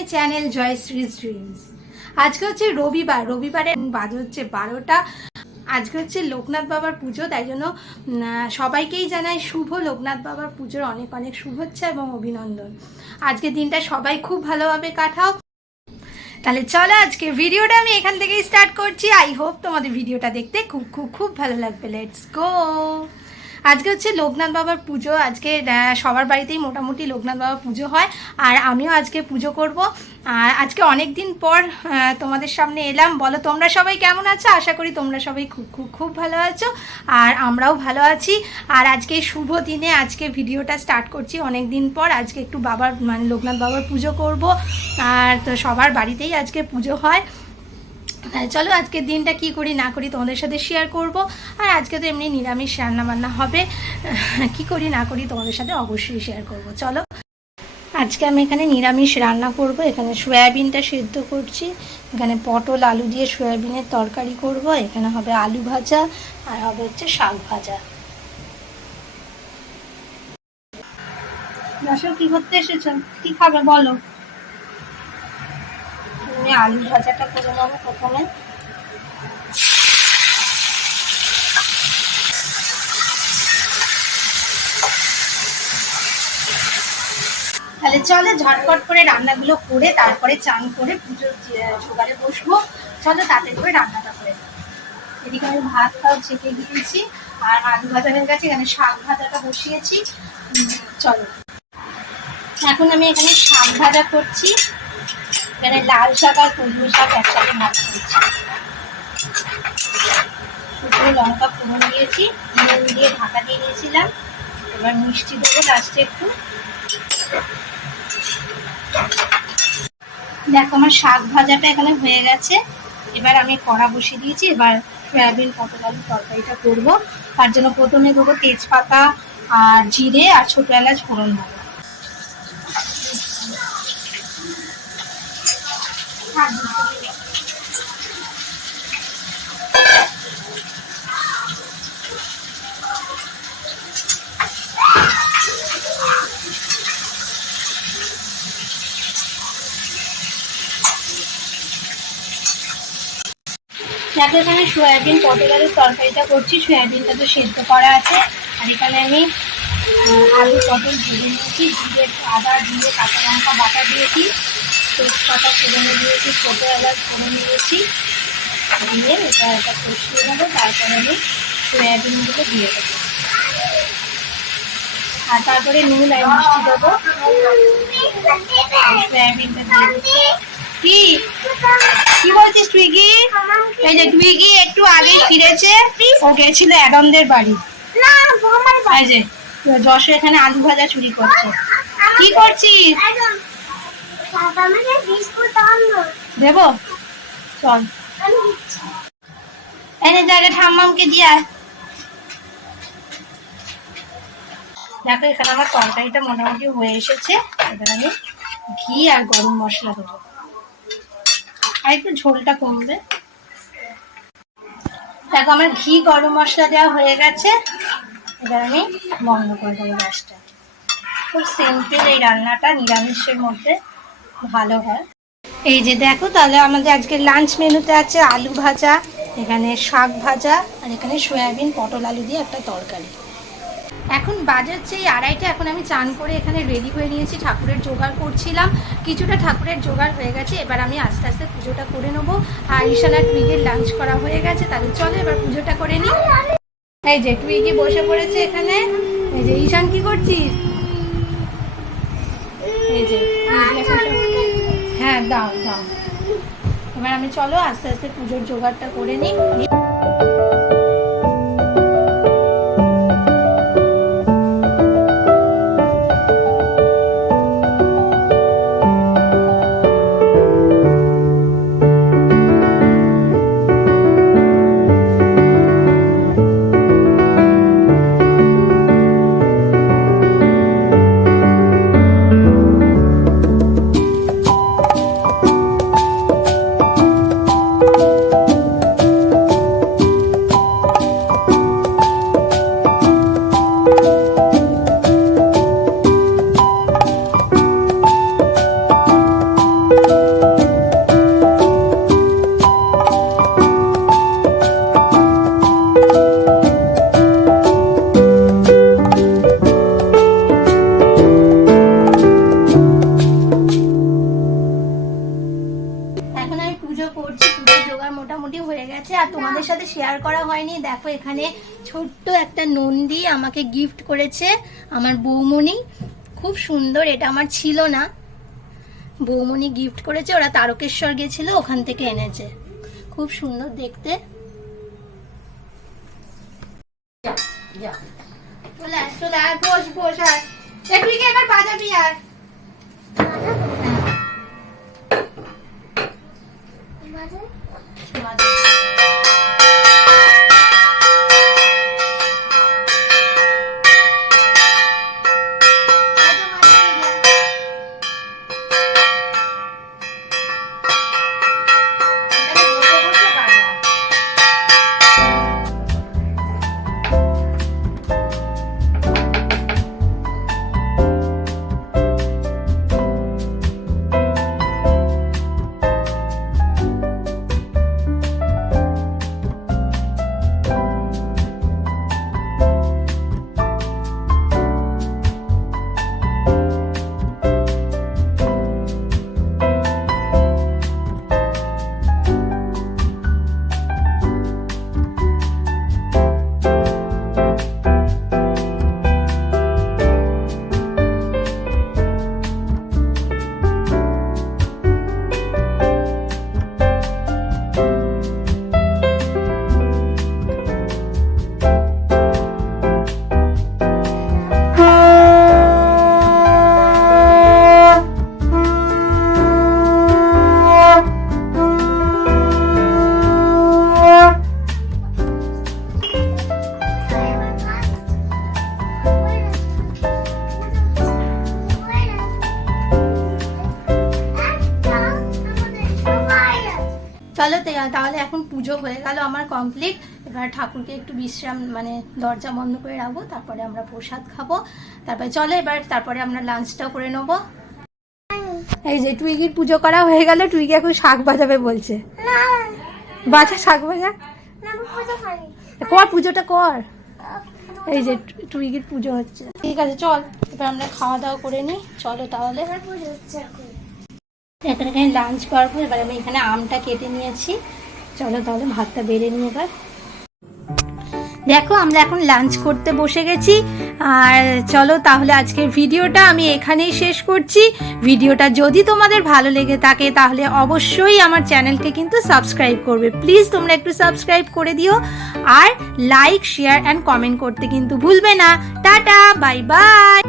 My channel জয়শ্রীজ dreams. আজকে হচ্ছে রবিবারে বাজে হচ্ছে 12টা। আজকে হচ্ছে লোকনাথ বাবার পুজো, তাই জন্য সবাইকেই জানাই শুভ লোকনাথ বাবার পুজোর অনেক অনেক শুভেচ্ছা এবং অভিনন্দন। আজকের দিনটা সবাই খুব ভালোভাবে কাটাও। তাহলে চলো আজকে ভিডিওটা আমি এখান থেকেই স্টার্ট করছি। আই হোপ তোমাদের ভিডিওটা দেখতে খুব খুব খুব ভালো লাগবে। Let's go. আজকে হচ্ছে লোকনাথ বাবার পুজো। আজকে সবার বাড়িতেই মোটামুটি লোকনাথ বাবার পুজো হয়, আর আমিও আজকে পুজো করব। আর আজকে অনেক দিন পর তোমাদের সামনে এলাম। বলো তোমরা সবাই কেমন আছো? আশা করি তোমরা সবাই খুব খুব খুব ভালো আছো, আর আমরাও ভালো আছি। আর আজকে শুভ দিনে আজকে ভিডিওটা স্টার্ট করছি অনেক দিন পর। আজকে একটু বাবার লোকনাথ বাবার পুজো করব, আর তো সবার বাড়িতেই আজকে পুজো হয়। চলো আজকের দিনটা কি করি না করি তোমাদের সাথে শেয়ার করব। আর আজকে তো এমনি নিরামিষ রান্নাবান্না হবে, কি করি না করি তোমাদের সাথে অবশ্যই শেয়ার করব। চলো আজকে আমি এখানে নিরামিষ রান্না করব। এখানে সয়াবিনটা সেদ্ধ করছি, এখানে পটল আলু দিয়ে সয়াবিনের তরকারি করব, এখানে হবে আলু ভাজা আর হবে হচ্ছে শাক ভাজা। দর্শক কি করতে এসেছো, কি খাবে বলো? আমি আলু ভাজাটা করে নেবো প্রথমে। তাহলে চলো ঝটপট করে রান্নাগুলো করে তারপরে চান করে পুজোর জোগাড়ে বসবো। চলো তাতে করে রান্নাটা করে দেবো। এদিকে আমি ভাতটাও ছেঁকে দিয়েছি, আর আলু ভাজা হয়ে গেছে, এখানে শাক ভাজাটা বসিয়েছি। চলো এখন আমি এখানে শাক ভাজা করছি। এখানে লাল শাক আর কলমি শাক একসাথে ভাজা করছি। শুকনো লঙ্কা ফোড়ন দিয়েছি, নুন দিয়ে ঢাকা দিয়ে দিয়েছিলাম। এবার মিষ্টি দেবো লাস্টে একটু। দেখো আমার শাক ভাজাটা এখানে হয়ে গেছে। এবার আমি কড়া বসিয়ে দিয়েছি। এবার সয়াবিন পটল আলু তরকারিটা করবো। তার জন্য প্রথমে দেবো তেজপাতা আর জিরে আর ছোটো এলাচ ফোড়ন দেবো। যাতে এখানে সয়াবিন পটল আলুর তরকারিটা করছি, সয়াবিনটা তো সেদ্ধ করা আছে। আর এখানে আমি আলু পটল ভেজে নিয়েছি, জিরে আদা জিরে কাঁচা লঙ্কা বাটা দিয়েছি, তেজপাতা ফোড়নে দিয়েছি, ছোটো এলাচ ফোড়ন দিয়েছি। দিয়ে এটা কষিয়ে নেবো। তারপরে আমি সয়াবিনগুলো দিয়ে দেবো, আর তারপরে নুন আর মিষ্টি দেবো। সয়াবিনটা দিয়ে দিচ্ছি। কি বলছিস টুইগি? এই যে টুইগি একটু আগেই ফিরেছে, ও গেছিল অ্যাডামদের বাড়ি। এই যে যশো এখানে আলু ভাজা চুরি করছে। কি করছিস? দেবো চল, এনে জায়গা ঠাম্মামকে দিয়ে। দেখো এখানে আমার তরকারিটা মোটামুটি হয়ে এসেছে। এবার আমি ঘি আর গরম মশলা দেবো, আর একটু ঝোলটা কমবে। দেখো আমার ঘি গরম মশলা দেওয়া হয়ে গেছে। এবার আমি বন্ধ করে দেবো গ্যাসটা। খুব সিম্পল এই রান্নাটা, নিরামিষের মধ্যে ভালো হয়। এই যে দেখো, তাহলে আমাদের আজকে লাঞ্চ মেনুতে আছে আলু ভাজা, এখানে শাক ভাজা, আর এখানে সয়াবিন পটল আলু দিয়ে একটা তরকারি। এখন বাজে হচ্ছে এই 2:30। এখন আমি চান করে এখানে রেডি হয়ে নিয়েছি, ঠাকুরের জোগাড় করছিলাম। কিছুটা ঠাকুরের জোগাড় হয়ে গেছে, এবার আমি আস্তে আস্তে পুজোটা করে নেবো। আর ঈশান আর টুইগির লাঞ্চ করা হয়ে গেছে, তাহলে চলো এবার পুজোটা করে নিই। এই যে টুইগি বসে পড়েছে এখানে। এই যে ঈশান কি করছিস? এই যে হ্যাঁ দাও দাও। এবার আমি চলো আস্তে আস্তে পুজোর জোগাড়টা করে নিই। শেয়ার করা হয়নি। দেখো এখানে ছোট্ট একটা নন্দী আমাকে গিফট করেছে আমার বৌমণি, খুব সুন্দর। এটা আমার ছিল না, বৌমণি গিফট করেছে, ওরা তারকেশ্বর গেছিল ওখান থেকে এনেছে, খুব সুন্দর দেখতে। বস বস, আর তুই কি এবার বাজাবি? আর চলো তাহলে এখন পুজো হয়ে গেল আমার কমপ্লিট। এবার ঠাকুরকে একটু বিশ্রাম, মানে দরজা বন্ধ করে রাখবো, তারপরে আমরা প্রসাদ খাবো। তারপরে চলো তারপরে আমরা লাঞ্চটাও করে নেবো। এই যে টুইগির পুজো করা হয়ে গেল, টুইগি এখন শাক বাজাবে বলছে। বাজা, শাক বাজা, কর পুজোটা কর। এই যে টুইগির পুজো হচ্ছে। ঠিক আছে চল এবার আমরা খাওয়া দাওয়া করে নিই। চলো তাহলে এখানে লাঞ্চ করবো। এবার আমি এখানে আমটা কেটে নিয়েছি, চলো তাহলে ভাতটা বেড়ে নিই। এবার দেখো আমরা এখন লাঞ্চ করতে বসে গেছি। আর চলো তাহলে আজকের ভিডিওটা আমি এখানেই শেষ করছি। ভিডিওটা যদি তোমাদের ভালো লেগে থাকে তাহলে অবশ্যই আমার চ্যানেলকে কিন্তু সাবস্ক্রাইব করবে, প্লিজ তোমরা একটু সাবস্ক্রাইব করে দিও। আর লাইক, শেয়ার অ্যান্ড কমেন্ট করতে কিন্তু ভুলবে না। Tata, bye bye.